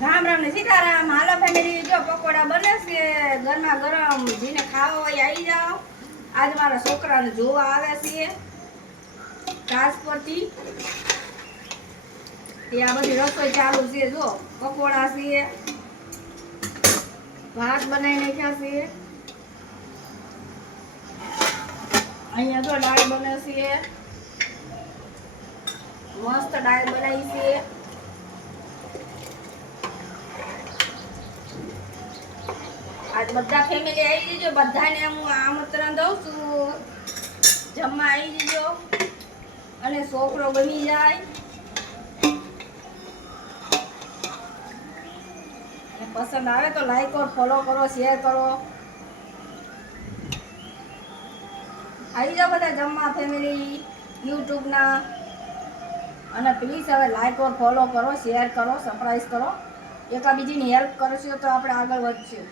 રામ રામ ને સીતારામ। હાલો ફેમિલી, જો પકોડા બને છે ગરમા ગરમ, જેને ખાવા હોય આવી જાઓ। આજ મારા છોકરાને જોવા આવે છે ટ્રાન્સફરથી, આ બધી રસોઈ ચાલુ છે। જો પકોડા છે, ભાત બનાવી નાખ્યા છે, અહીંયા જો દાળ બને છે, મસ્ત દાળ બનાવી છે। आज बधा फैमिली आई जजो, बधाने हूँ आमंत्रण दઉં છું जमवा आई जजो અને છોકરો બની જાય અને પસંદ આવે તો લાઈક और ફોલો કરો, શેર કરો। આવી જાઓ બધા જમવા ફેમિલી YouTube ના, અને પ્લીઝ હવે લાઈક और ફોલો કરો, શેર કરો, સબસ્ક્રાઇબ કરો। એકા બીજીની હેલ્પ કરશો તો આપણે આગળ વધશું।